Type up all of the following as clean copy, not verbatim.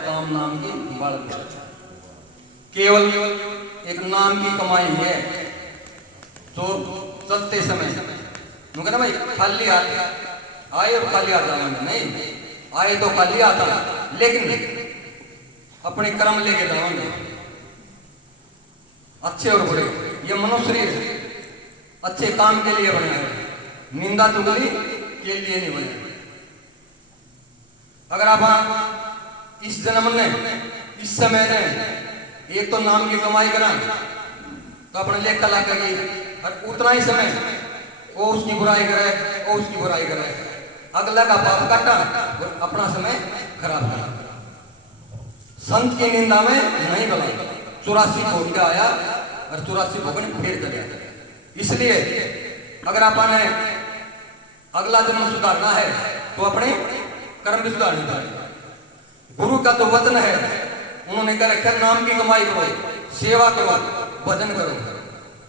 काम नाम की बालक। केवल एक नाम की कमाई है। तो चलते समय कहना भाई खाली हाथ आए और खाली हाथ जाएंगे, नहीं आए तो खाली हाथ आना, लेकिन अपने कर्म लेके जाएंगे अच्छे और बुरे। ये मनुष्य शरीर अच्छे काम के लिए बना है, निंदा चुगली के लिए नहीं बने। अगर आप इस जन्म में इस समय में एक तो नाम की कमाई करा तो अपने लेखा ला करेगी, और उतना ही समय वो उसकी बुराई करे, वो उसकी बुराई करे, अगला का पाप काटा और अपना समय खराब करा। संत की निंदा में नहीं गलाई, 84 भोग के आया और 84 भोग फिर चले। इसलिए अगर आपने अगला जन्म सुधारना है तो अपने कर्म भी सुधारने चाहिए। गुरु का तो वचन है, उन्होंने कह रखा नाम की कमाई करो, सेवा करो, भजन करो,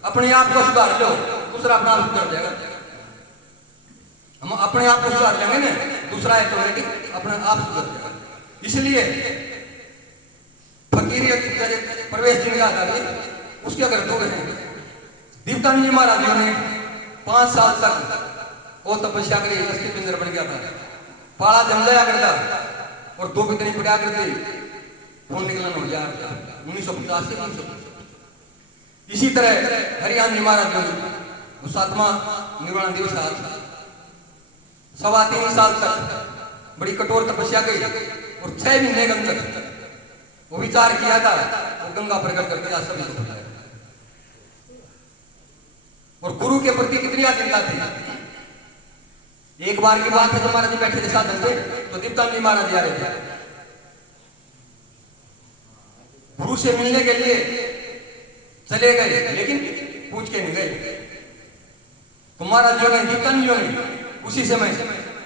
अपने आप को सुधार लो, दूसरा अपना आप सुधर जाएगा। हम अपने आप को सुधार लेंगे ना, दूसरा ऑटोमेटिक अपने आप सुधर जाएगा। इसलिए फकीर प्रवेश जिनका उसके अगर दूर है। दीपकानंद जी महाराज ने 5 साल तक वो तपस्या करी, अस्थि पिंजर बन गया था, पाला जम जाया करता और 2 बितनी पड़ा करते खून निकलन हो गया 1950 से 1950। इसी तरह हरियाणा जी महाराज 7वां निर्वाण दिवस आज 3.25 साल तक बड़ी कठोर तपस्या की और 6 महीने के अंदर वो विचार किया था, वो गंगा प्रकट कर दिया, सभी को बताया। और गुरु के प्रति कितनी आदीनता थी। एक बार की बात है, तो महाराज जी बैठे थे साधन पे, तो दीपकानंद जी महाराज जी आ रहे थे गुरु से मिलने के लिए, चले गए लेकिन पूछ के नहीं गए। तो महाराज जो ने दीपकानंद जी ने उसी समय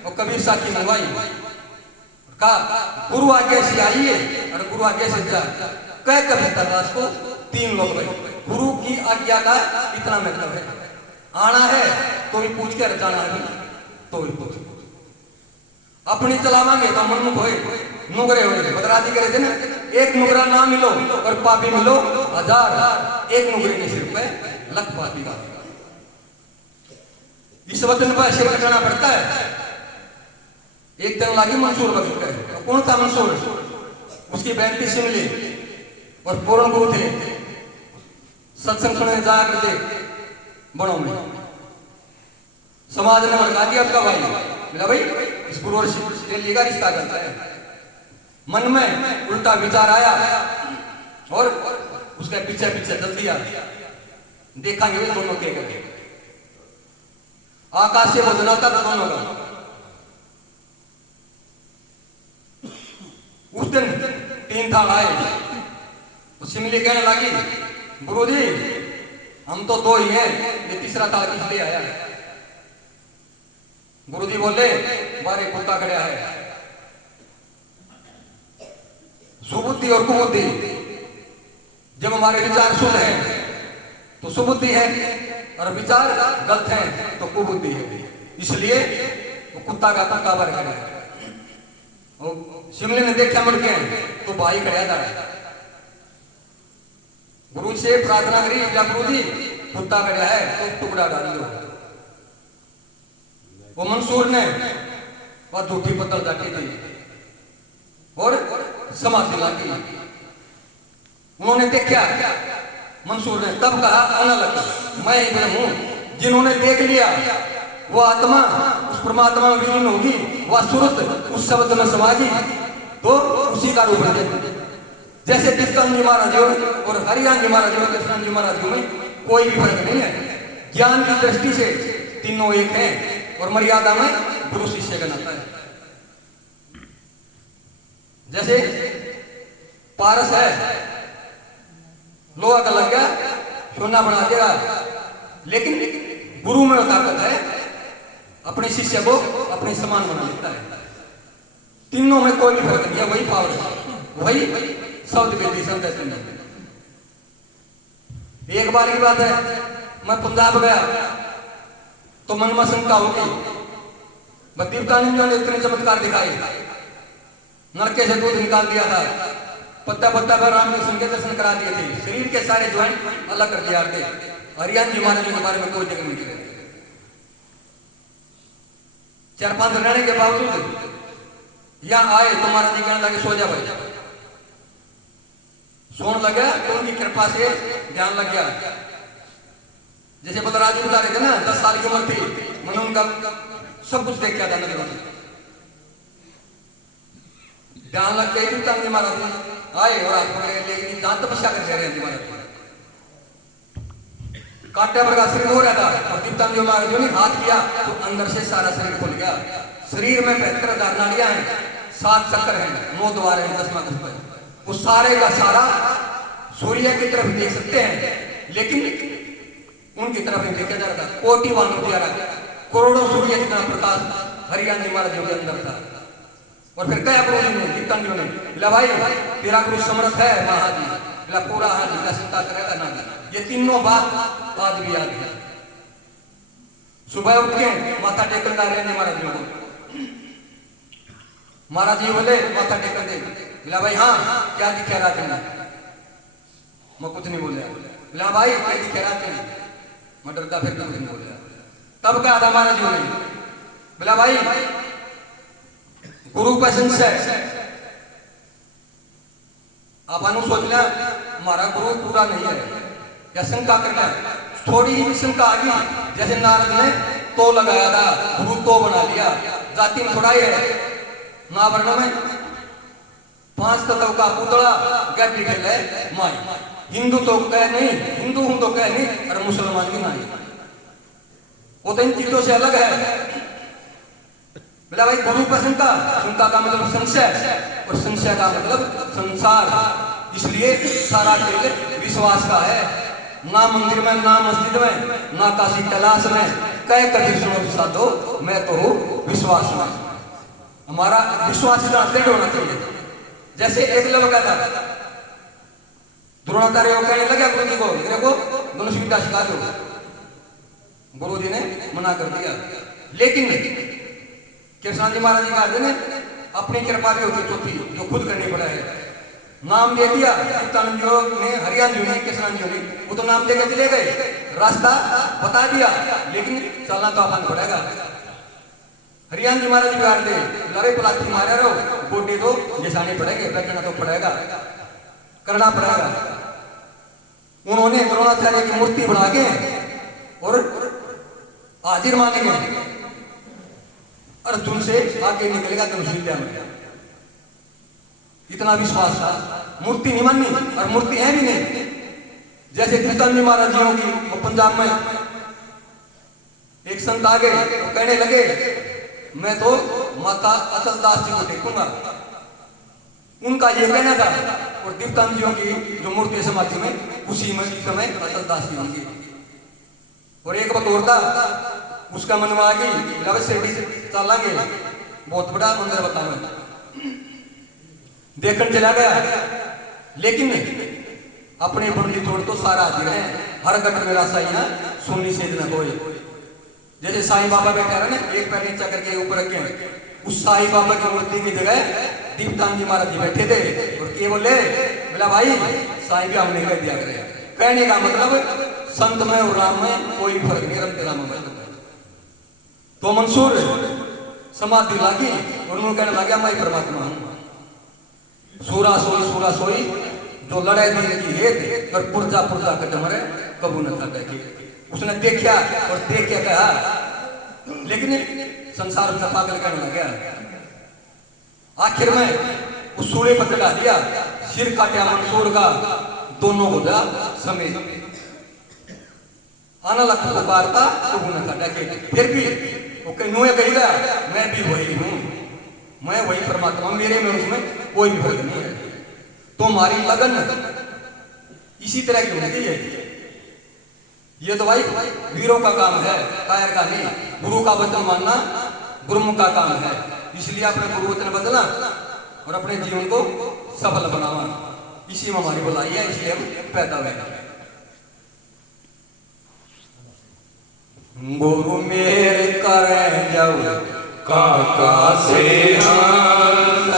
वो कबीर साखी मंगवाई, कहा गुरु आज्ञा से आइए और गुरु आज्ञा से जा, कह कबीर दास को 3 लोग गए। गुरु की आज्ञा का इतना मतलब है, आना है तो भी पूछ कर, जाना है तो भी पूछ। अपनी चलावांगे तो मनमुख होए, नुगरे होए। बदराजी करे थे ना, एक नुगरा ना मिलो और पापी मिलो 1000, एक नुगरे के सिर पे लख पापी का। इस वचन पर सिर कटाना पड़ता है। एक दिन लागी मंसूर भगत का, कौन था मंसूर? उसकी बहन की सिमली और पूर्ण गुरु थे, सत्संग सुनने जा करते बड़ों में। समाज ने भड़का दिया उसका भाई, बोला भाई इस गुरु और शिष्य का रिश्ता करता है। मन में उल्टा विचार आया और उसके पीछे पीछे चल दिया। देखा ये दोनों के करके आकाश से भोजन होता था दोनों का। उस दिन 3 थाल आए तो सिमली कहने लगी, गुरु जी हम तो 2 ही हैं, ये तीसरा थाल किस लिए आया? गुरु जी बोले, बारे कुत्ता खड़ा है। सुबुद्धि और कुबुद्धि, जब हमारे विचार शुद्ध हैं तो सुबुद्धि है, और विचार गलत है तो कुबुद्धि है। इसलिए वो कुत्ता का काबर खड़ा है। शिमले ने देखा मुड़ के तो भाई खड़ा था। गुरु से प्रार्थना करी, गुरु जी कुत्ता खड़ा है तो टुकड़ा डाल दो। वो मंसूर ने और झूठी पत्थर जाती थी और समाधि लागी। उन्होंने देखा, मंसूर ने तब कहा अनलक, मैं ही ब्रह्म हूं। जिन्होंने देख लिया वो आत्मा उस परमात्मा में विलीन होगी, वह सुरत उस शब्द में समाजी, तो उसी का रूप है। जैसे दीपकानंद जी महाराज और हरियाणा जी महाराज और कृष्ण जी महाराज में कोई भी फर्क नहीं है। ज्ञान की दृष्टि से तीनों एक हैं और मर्यादा में गुरु शिष्य का नाता है। जैसे पारस है, लोहा का लग गया सोना बना देगा, लेकिन गुरु में ताकत है, अपने शिष्य को अपने समान बना लेता है। तीनों में कोई भी फर्क नहीं है, वही पावर है, वही शब्द वेदी संत। एक बार की बात है, मैं पंजाब गया तो मन में शंका होगी, दीपकानंद ने इतने चमत्कार दिखाए, नरके से दूध निकाल दिया था, पत्ता पत्ता पर रामकृष्ण के दर्शन करा दिए थे, शरीर के सारे ज्वाइंट अलग कर दिया थे। हरियाणा जी महाराज के बारे में कोई जगह नहीं गिरे। 4-5 दिन रहने के बावजूद यहाँ आए तो महाराज जी कहने लगे सो जा भाई। सोने लगा तो उनकी कृपा से ध्यान लग गया। जैसे बलराज बता रहे थे ना, 10 साल की उम्र थी, मैंने उनका सब कुछ देख क्या था नजर में, ध्यान लग गई। तब महाराज आए और आप लेकिन जहां तपस्या कर रहे थे काटे पर का शरीर हो रहा था और दीप्तान जो महाराज ने हाथ किया तो अंदर से सारा शरीर खुल गया। शरीर में 75 नाड़ियां हैं, 7 चक्कर हैं, 9 द्वार हैं, 10वां कुछ है। उस सारे का सारा सूर्य की तरफ देख सकते हैं, लेकिन उनकी तरफ नहीं देखा जा रहा था। कोटि वाणु जा रहा, करोड़ों सूर्य जितना प्रकाश हरियाणा जी महाराज के अंदर था। और फिर कया गुरु जी ने दीप्तान जी ने बोला भाई तेरा गुरु समर्थ है महाजी, बोला पूरा हाथ जिला चिंता करेगा ना। ये तीनों बात आज भी याद है। सुबह उठ के माथा टेकन गा रहे हैं महाराज जी को, महाराज जी बोले माथा टेकन दे, बोला भाई हाँ क्या दिखा रात में, मैं कुछ नहीं बोला। बोला भाई क्या दिखा रात में, मैं डरता फिर कुछ नहीं बोला। तब क्या था महाराज जी ने, बोला भाई गुरु का संशय आपने सोच लिया हमारा गुरु पूरा नहीं है, या शंका करना थोड़ी ही शंका आ गई। जैसे नारद ने तो लगाया था, गुरु तो बना लिया, जाति में थोड़ा ही है ना वर्ण में 5 तत्व का पुतला गैप लिखल है माई। हिंदू तो कह नहीं, हिंदू हूं तो कह नहीं, और मुसलमान भी नहीं, वो तो इन चीजों से अलग है। बोला भाई गुरु का शंका का मतलब संशय, और संशय का मतलब संसार। इसलिए सारा खेल विश्वास का है, ना मंदिर में, ना मस्जिद में, ना काशी कैलाश में। कह कभी सुनो साधो मैं तो हूँ विश्वास में। हमारा विश्वास इतना दृढ़ होना चाहिए। जैसे एक लड़का था, द्रोणाचार्य को कहने लगा गुरु जी को मेरे को धनुष विद्या सिखा दो, गुरु जी ने मना कर दिया। लेकिन कृष्ण जी महाराज जी का ने अपनी कृपा भी होती चौथी जो खुद करनी पड़ा है, नाम दे दिया। हरियाणा जी ने कृष्ण जी ने वो तो नाम देकर चले गए, रास्ता बता दिया, लेकिन चलना तो अपन पड़ेगा। हरियाणा जी महाराज बिगाड़ दे, लड़े पलाथी मारे रहो, गोटे तो जैसाने पड़ेंगे, बैठना तो पड़ेगा, करना पड़ेगा। उन्होंने द्रोणाचार्य की मूर्ति बना के और हाजिर मानेंगे, अर्जुन से आगे निकलेगा धनुष विद्या में। इतना विश्वास था, मूर्ति नहीं मानी, और मूर्ति है भी नहीं। जैसे दीप्तान जी महाराज जी होगी, वो पंजाब में एक संत आ गए तो कहने लगे मैं तो माता अचल दास जी को टेकूंगा, उनका ये कहना था। और दीप्तान जी की जो मूर्ति समाधि में उसी में समय अचल दास जी होंगी। और एक बात और था, उसका मन में आ गई लव से भी चलेंगे, बहुत बड़ा मंदिर बताओ, देखकर चला गया। लेकिन अपने बंदी तोड़ तो सारा हाजिर है, हर गट मेरा साइया सोनी से न कोई। जैसे साईं बाबा बैठा रहे ना, एक पैर नीचा करके ऊपर रखे, उस साईं बाबा की मूर्ति की जगह दीप्तान जी महाराज जी बैठे थे। और के बोले बोला भाई साईं भी हमने कह दिया करे। कहने का मतलब संत में और राम में कोई फर्क नहीं, रमते राम में। तो मंसूर समाधि लागी और उन्होंने कहने लगा मैं परमात्मा हूं। सूरा सोई जो लड़ाई दिन की हेत और पुर्जा कदम रे कबू न था कि उसने देखा और देख के कहा, लेकिन संसार में पागल करने लगा। आखिर में उस सूर्य पर चढ़ा दिया, सिर काटा मंसूर का, दोनों हो जा समेत आना लख पुकारता कबू न था कि। फिर भी वो कहेगा मैं भी वही हूं, मैं वही परमात्मा, मेरे में उसमें कोई भी फर्क नहीं है। तुम्हारी लगन इसी तरह की होनी चाहिए। ये तो भाई वीरों का काम है, कायर का नहीं। गुरु का वचन मानना गुरुमुख का काम है। इसलिए अपने गुरु वचन बदलना और अपने जीवन को सफल बनाना, इसी में हमारी भलाई है, इसलिए हम पैदा हुए। गुरु मेरे करे जाओ काका से हंस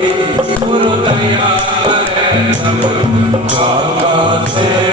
गुरु दया करे सब बाबा से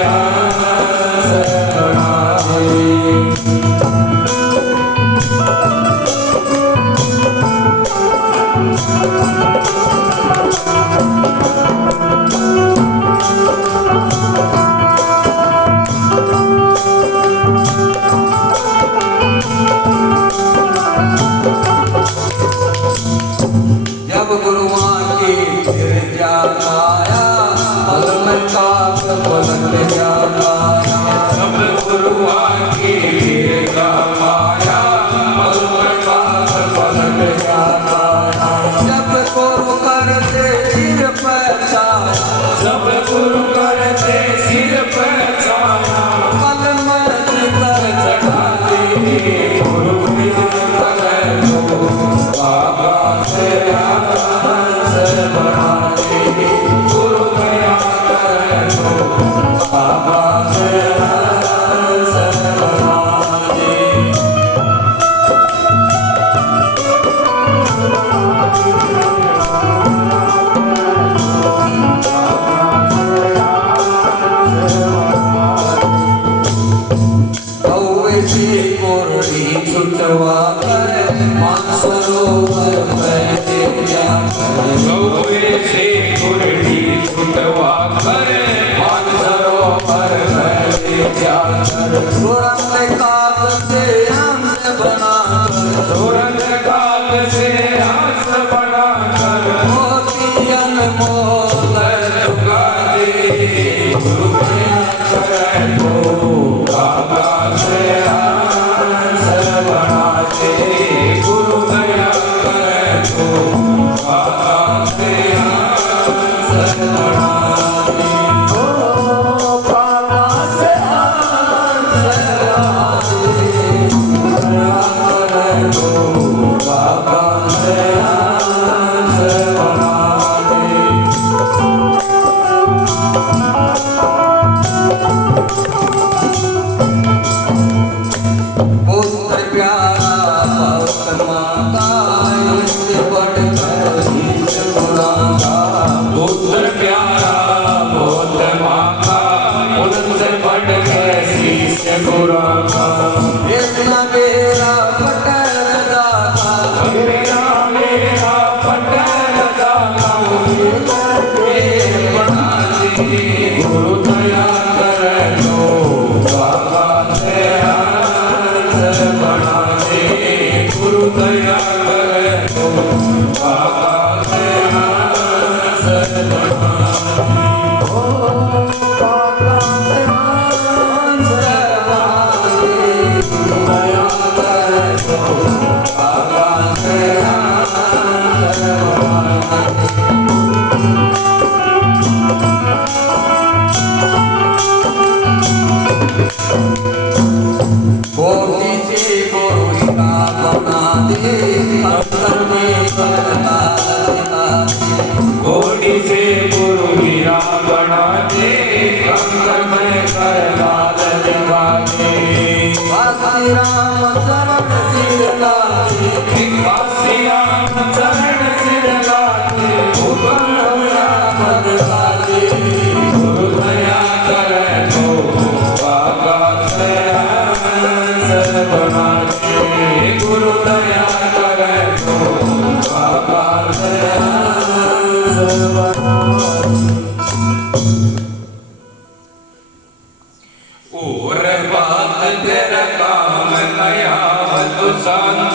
Santa Santa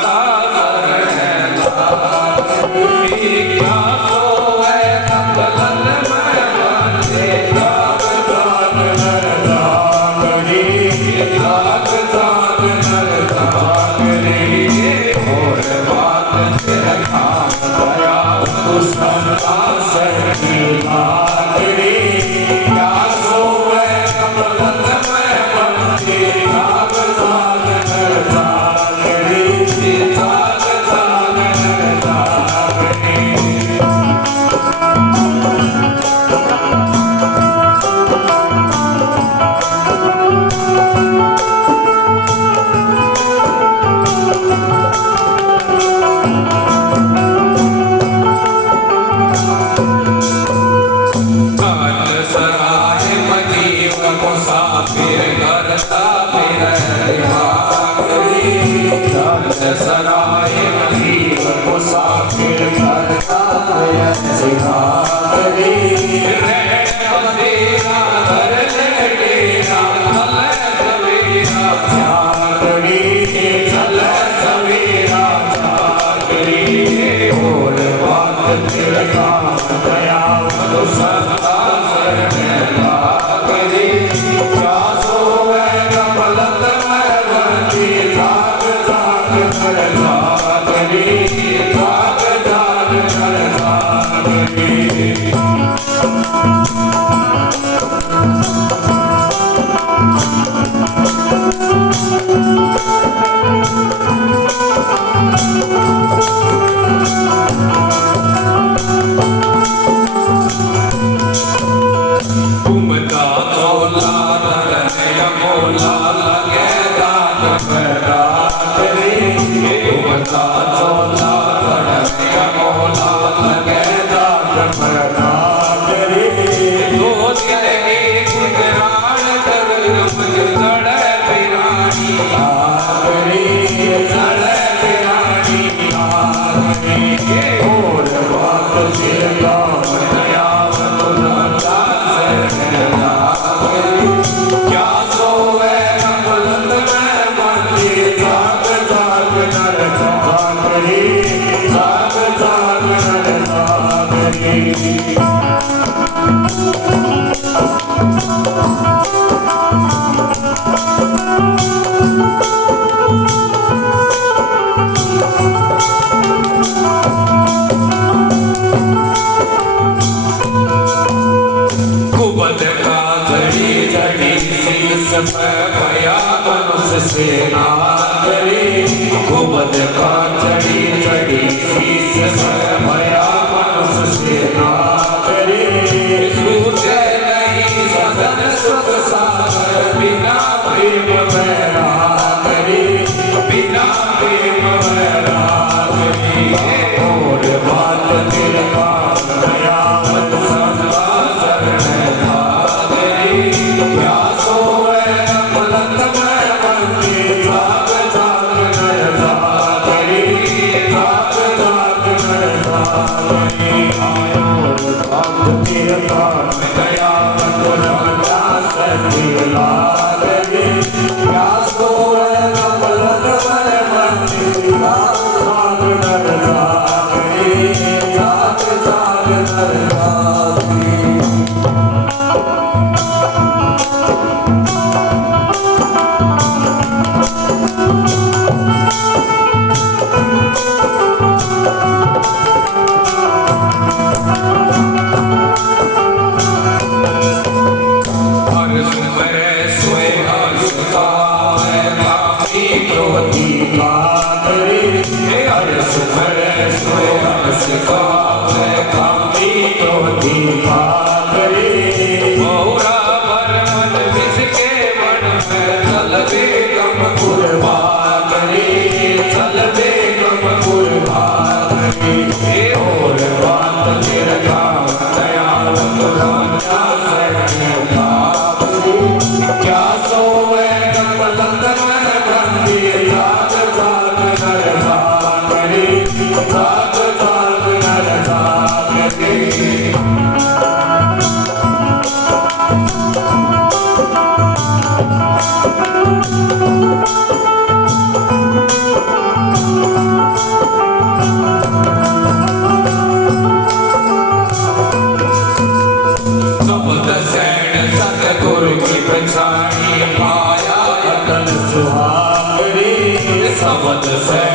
काल सराय मजीव मुसाफिर करता मेरा काल सराय मजीव मुसाफिर करता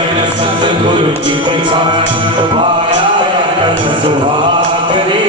मेरा सतगुरु की पहचान माया सुहागरी